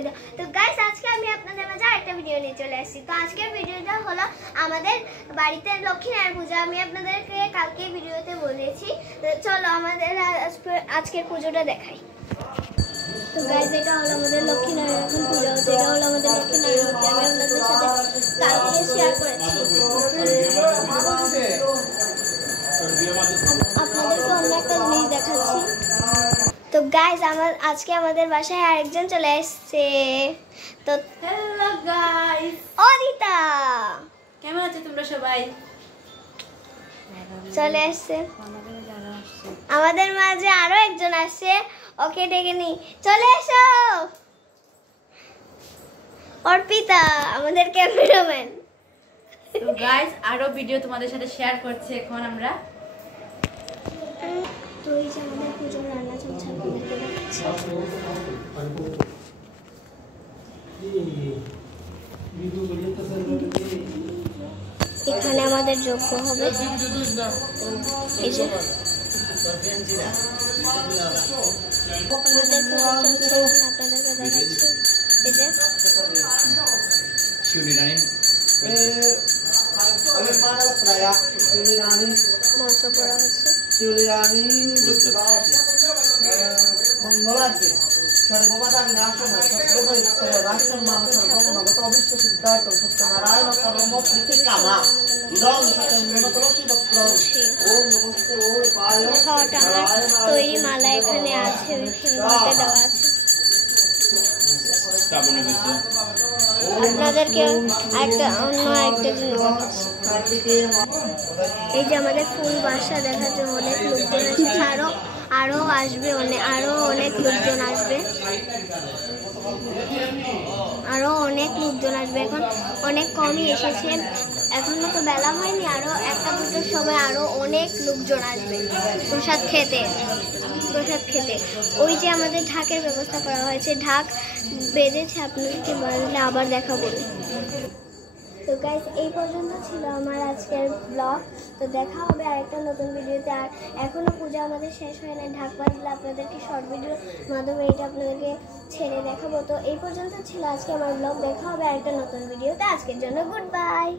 পূজা। তো গাইস আজকে আমি আপনাদের মাঝে একটা ভিডিও নিয়ে চলে আসছি। তো আজকের ভিডিওটা হলো আমাদের বাড়িতে লক্ষ্মীনারায়ণ পূজা। আমি আপনাদেরকে কালকে ভিডিওতে বলেছি। তো চলো আমাদের আজকের পুজোটা দেখাই। তো গাইস এটা হলো আমাদের লক্ষ্মীনারায়ণ পূজা হচ্ছে। এটা হলো আমাদের লক্ষ্মীনারায়ণ মূর্তি। আমি আপনাদের সাথে কালকে শেয়ার করেছি। আপনাদেরকে অন্য একটা জিনিস দেখাচ্ছি। তো গাইস আজকে আমাদের বাসায় আরেকজন চলে আসছে। তো হ্যালো গাইস, অনিতা কেমন আছো তোমরা সবাই? চলে আসছে আমাদের মাঝে। আরো একজন আসছে, ওকে ডেকে নি। চলে এসো অর্পিতা, আমাদের ক্যামেরাম্যান। তো গাইস আরো ভিডিও তোমাদের সাথে শেয়ার করছি এখন আমরা। তো এই যে আমাদের পুজোর রান্না চলছে, আপনাদেরকে দেখাচ্ছি। এখানে আমাদের যজ্ঞ হবে। এই যে আমাদের পুজো চলছে, আপনাদেরকে দেখাচ্ছি। এই যে মন্ত্র পড়া হচ্ছে। খাওয়াটা আমার তৈরি মালা এখানে আছে, ওইখানে দেওয়া আছে। আপনাদেরকে অন্য আরেকটা জিনিস দেখাচ্ছি। এই যে আমাদের ফুল বাসা দেখাচ্ছে, অনেক লোকজন আসছে। আরো আসবে, আরো অনেক লোকজন আসবে। এখন অনেক কমই এসেছে, এখনো তো বেলা হয়নি। আরো একটা দুটোর সময় আরো অনেক লোকজন আসবে প্রসাদ খেতে। ওই যে আমাদের ঢাকের ব্যবস্থা করা হয়েছে, ঢাক বেজেছে, আপনাদেরকে বাজলে আবার দেখাবো। তো গাইস এই পর্যন্ত ছিল আমার আজকের ব্লগ। তো দেখা হবে আরেকটা নতুন ভিডিওতে। আর এখনও পূজা আমাদের শেষ হয় না, ঢাক বাজলে আপনাদেরকে শর্ট ভিডিওর মাধ্যমে এটা আপনাদেরকে ছেড়ে দেখাবো। তো এই পর্যন্ত ছিল আজকে আমার ব্লগ। দেখা হবে আরেকটা নতুন ভিডিওতে। আজকের জন্য গুড বাই।